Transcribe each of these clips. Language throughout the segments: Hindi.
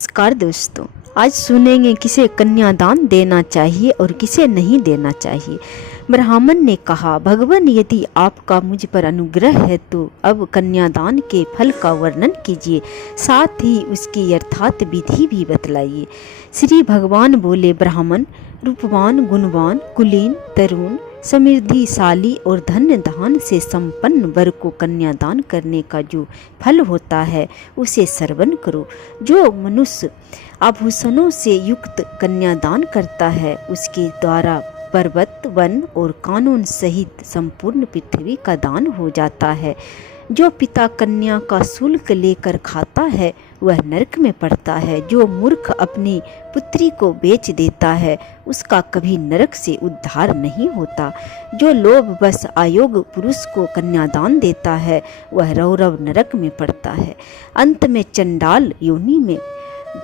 नमस्कार दोस्तों, आज सुनेंगे किसे कन्यादान देना चाहिए और किसे नहीं देना चाहिए। ब्राह्मण ने कहा, भगवान यदि आपका मुझ पर अनुग्रह है तो अब कन्यादान के फल का वर्णन कीजिए, साथ ही उसकी यथार्थ विधि भी बतलाइए। श्री भगवान बोले, ब्राह्मण रूपवान, गुणवान, कुलीन, तरुण, समृद्धिशाली और धन्य धान से संपन्न वर को कन्यादान करने का जो फल होता है उसे श्रवण करो। जो मनुष्य आभूषणों से युक्त कन्यादान करता है उसके द्वारा पर्वत, वन और कानून सहित संपूर्ण पृथ्वी का दान हो जाता है। जो पिता कन्या का शुल्क लेकर खाता है वह नरक में पड़ता है। जो मूर्ख अपनी पुत्री को बेच देता है उसका कभी नरक से उद्धार नहीं होता। जो लोभ बस अयोग्य पुरुष को कन्यादान देता है वह रौरव नरक में पड़ता है, अंत में चंडाल योनि में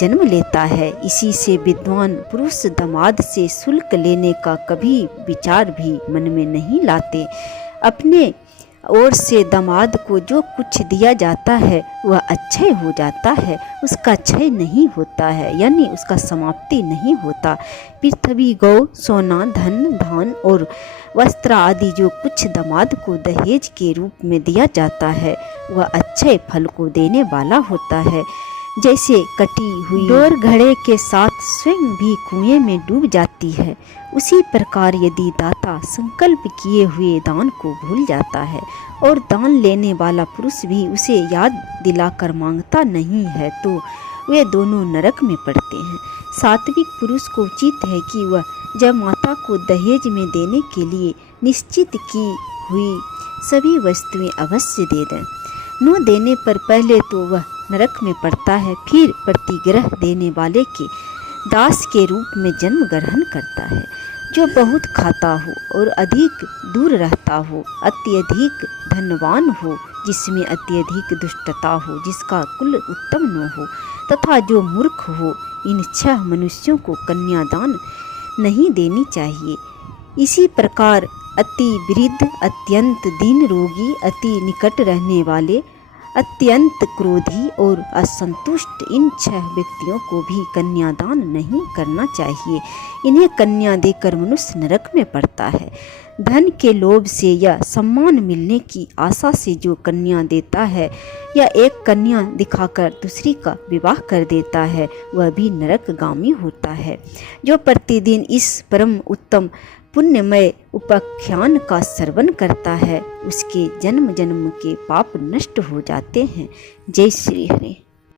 जन्म लेता है। इसी से विद्वान पुरुष दामाद से शुल्क लेने का कभी विचार भी मन में नहीं लाते। अपने ओर से दामाद को जो कुछ दिया जाता है वह अक्षय हो जाता है, उसका क्षय नहीं होता है, यानी उसका समाप्ति नहीं होता। पृथ्वी, गौ, सोना, धन, धान और वस्त्र आदि जो कुछ दामाद को दहेज के रूप में दिया जाता है वह अक्षय फल को देने वाला होता है। जैसे कटी हुई डोर घड़े के साथ स्वयं भी कुएं में डूब जाती है, उसी प्रकार यदि दाता संकल्प किए हुए दान को भूल जाता है और दान लेने वाला पुरुष भी उसे याद दिलाकर मांगता नहीं है तो वे दोनों नरक में पड़ते हैं। सात्विक पुरुष को उचित है कि वह जब माता को दहेज में देने के लिए निश्चित की हुई सभी वस्तुएं अवश्य दे दें। न देने पर पहले तो वह नरक में पड़ता है, फिर प्रतिग्रह देने वाले के दास के रूप में जन्म ग्रहण करता है। जो बहुत खाता हो और अधिक दूर रहता हो, अत्यधिक धनवान हो जिसमें अत्यधिक दुष्टता हो, जिसका कुल उत्तम न हो, तथा जो मूर्ख हो, इन 6 मनुष्यों को कन्यादान नहीं देनी चाहिए। इसी प्रकार अति वृद्ध, अत्यंत दीन रोगी, अति निकट रहने वाले, अत्यंत क्रोधी और असंतुष्ट, इन 6 व्यक्तियों को भी कन्यादान नहीं करना चाहिए। इन्हें कन्या देकर मनुष्य नरक में पड़ता है। धन के लोभ से या सम्मान मिलने की आशा से जो कन्या देता है या एक कन्या दिखाकर दूसरी का विवाह कर देता है वह भी नरकगामी होता है। जो प्रतिदिन इस परम उत्तम पुण्यमय उपाख्यान का श्रवण करता है उसके जन्म जन्म के पाप नष्ट हो जाते हैं। जय श्री हरि।